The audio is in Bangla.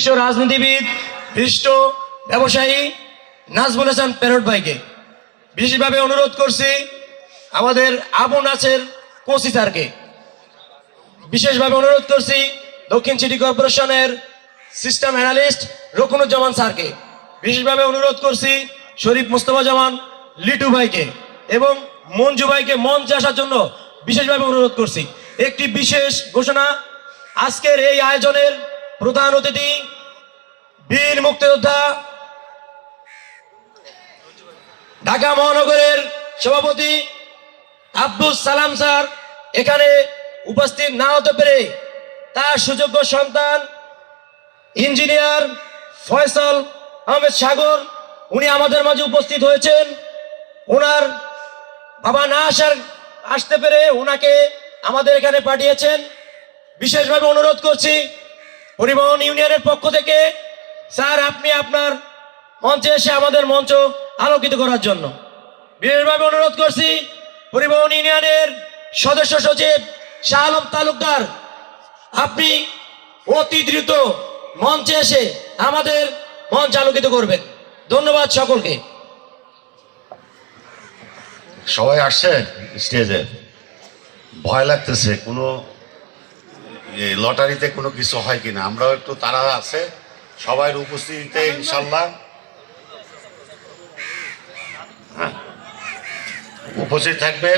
বিশ্ব রাজনীতিবিদ বিশিষ্ট ব্যবসায়ী নাজমুল হাসান প্যারট ভাইকে বিশেষভাবে অনুরোধ করছি, আমাদের আবু নাসের কোসি স্যারকে বিশেষভাবে অনুরোধ করছি, দক্ষিণ সিটি কর্পোরেশনের সিস্টেম অ্যানালিস্ট রকুনুজ্জামান স্যারকে বিশেষভাবে অনুরোধ করছি, শরীফ মোস্তফা জামান লিটু ভাইকে এবং মঞ্জু ভাইকে মঞ্চে আসার জন্য বিশেষভাবে অনুরোধ করছি। একটি বিশেষ ঘোষণা, আজকের এই আয়োজনের প্রধান অতিথি বীর মুক্তিযোদ্ধা ঢাকা মহানগরের সভাপতি আব্দুল সালাম স্যার এখানে উপস্থিত না হতে পেরে তার সুযোগ্য সন্তান ইঞ্জিনিয়ার ফয়সাল আহমেদ সাগর উনি আমাদের মাঝে উপস্থিত হয়েছেন। ওনার বাবা না আসতে পেরে ওনাকে আমাদের এখানে পাঠিয়েছেন। বিশেষভাবে অনুরোধ করছি পরিবহন ইউনিয়নের পক্ষ থেকে, স্যার আপনি আপনার মঞ্চে এসে আমাদের মঞ্চ আলোকিত করার জন্য বিশেষভাবে অনুরোধ করছি পরিবহন ইউনিয়নের সদস্য সচিব শাহ আলম তালুকদার, আপনি অতি দ্রুত মঞ্চে এসে আমাদের মঞ্চ আলোকিত করবেন। ধন্যবাদ সকলকে। সবাই আসছে স্টেজে, ভয় লাগতেছে কোনো লটারিতে কোনো কিছু হয় কিনা। আমরাও একটু তাড়া আছে, সবাই উপস্থিতিতে ইনশাল্লাহ উপস্থিত থাকবে।